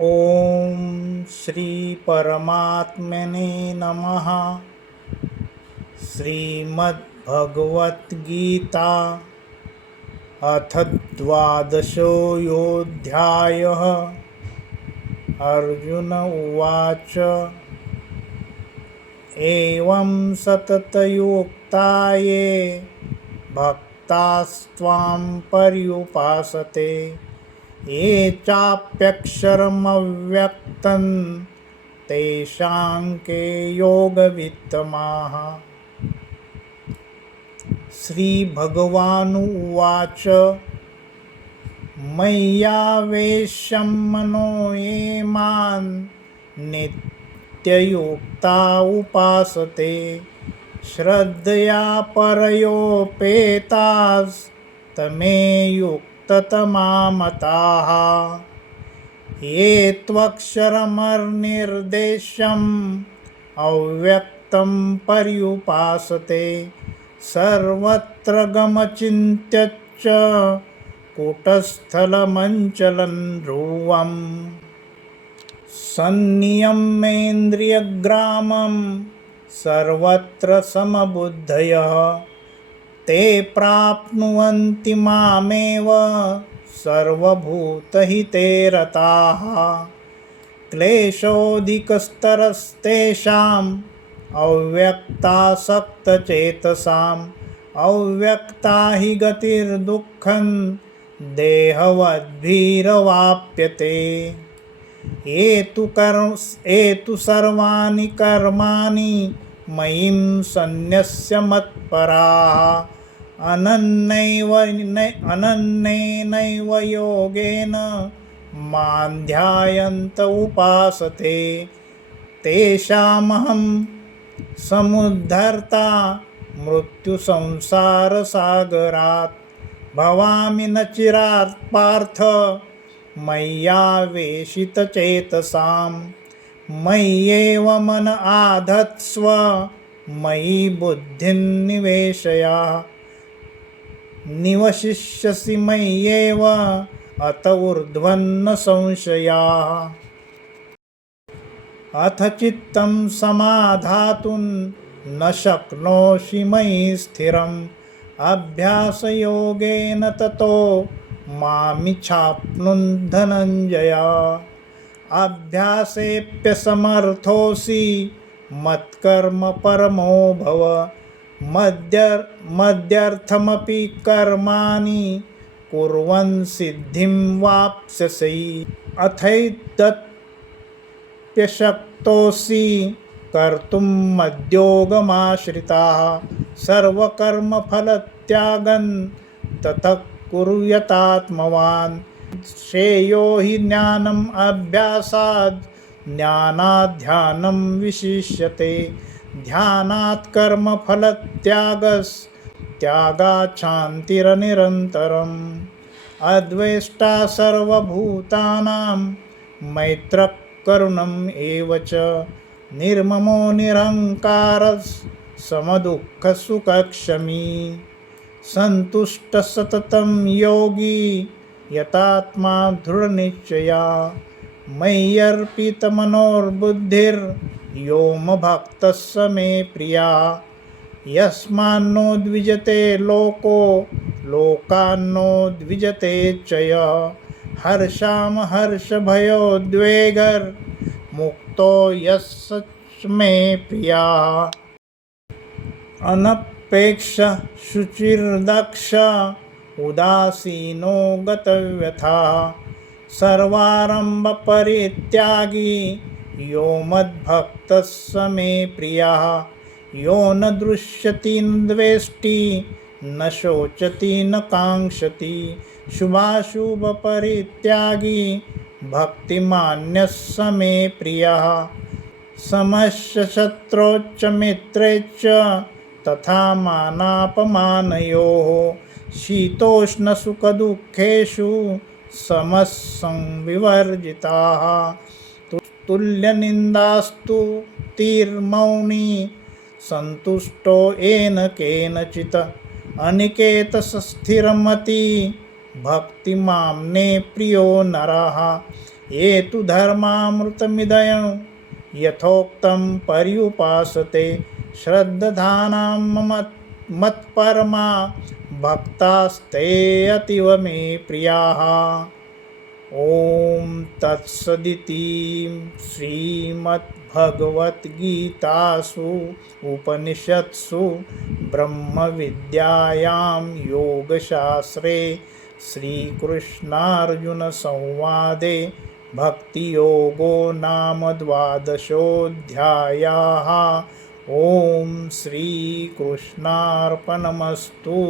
ओम श्री परमात्मने नमः। श्रीमद्भगवद्गीता अथ द्वादशोऽध्यायः। अर्जुन उवाच एवं सततयुक्ता ये भक्तास्त्वां पर्युपासते ये चाप्यक्षरमव्यक्तं तेषां के योगवित्तमाः। श्रीभगवानुवाच मय्यावेशं मनो ये मां नित्ययुक्ता उपासते श्रद्धया परयोपेतास्तमे युक्ततमा मताः। ये त्वक्षरमनिर्देशम् अव्यक्तं पर्युपासते सर्वत्र गमचिन्त्यच्च कूटस्थलमञ्चलं ध्रुवम् संनियम्येन्द्रियग्रामं सर्वत्र समबुद्धयः ते प्राप्नुवन्ति मामेव सर्वभूतहिते रताः। क्लेशोऽधिकस्तरस्तेषाम् अव्यक्तासक्तचेतसाम् अव्यक्ता हि गतिर्दुःखं देहवद्भिरवाप्यते। ये तु सर्वाणि कर्माणि मयि सन्न्यस्य मत्पराः अनन्येनैव योगेन मां ध्यायन्त उपासते तेषामहं समुद्धर्ता मृत्युसंसारसागरात् भवामि न चिरात् पार्थ मय्यावेशितचेतसां। मय्येव मन आधत्स्व मयि बुद्धिं निवशिष्यसि मय्येव अत ऊर्ध्वन्न संशयाः। अथ चित्तं समाधातुं न शक्नोषि मयि स्थिरम् अभ्यासयोगेन ततो मामिच्छाप्नुं धनञ्जय। अभ्यासेऽप्यसमर्थोऽसि मत्कर्म परमो भव मद्यर्थमपि कर्माणि कुर्वन् सिद्धिं वाप्स्यसि। अथैतदप्यशक्तोऽसि कर्तुं मद्योगमाश्रिताः सर्वकर्मफलत्यागं ततः कुरु यतात्मवान्। श्रेयो हि ज्ञानम् अभ्यासाद् ज्ञानात् ध्यानं विशिष्यते ध्यानात् कर्मफलत्यागात् शान्तिरनिरन्तरम्। अद्वेष्टा सर्वभूतानां मैत्रः करुणम् एव च निर्ममो निरहङ्कारः समदुःखसुखक्षमी। सन्तुष्टः सततं योगी यतात्मा दृढनिश्चया मय्यर्पितमनोर्बुद्धिर्यो मद्भक्तः स मे प्रियः। यस्मान्नो द्विजते लोको लोकान्नो द्विजते च यः हर्षामहर्षभयोद्वेगैर्मुक्तो यः स मे प्रियः। अनपेक्षः शुचिर्दक्षः उदासीनो गतव्यथः सर्वारम्भपरित्यागी यो मद्भक्तः स मे प्रियः। यो न दृश्यति न द्वेष्टि न शोचति न काङ्क्षति शुभाशुभपरित्यागी भक्तिमान्यः स मे प्रियः। समस्य शत्रोश्च मित्रेश्च तथा मानापमानयोः शीतोष्णसुखदुःखेषु समसंविवर्जिताः। तुल्यनिन्दास्तुतिर्मौनी सन्तुष्टो येन केनचित् अनिकेतस्थिरमतिः भक्तिमाम्ने प्रियो नरः। ये तु धर्मामृतमिदं यथोक्तं पर्युपासते श्रद्धानां मत्परमा भक्तास्ते अतीव मे प्रियाः। ॐ तत्सदिति श्रीमद्भगवद्गीतासु उपनिषत्सु ब्रह्मविद्यायां योगशास्त्रे श्रीकृष्णार्जुनसंवादे भक्तियोगो नाम द्वादशोऽध्यायः। ॐ श्रीकृष्णार्पणमस्तु।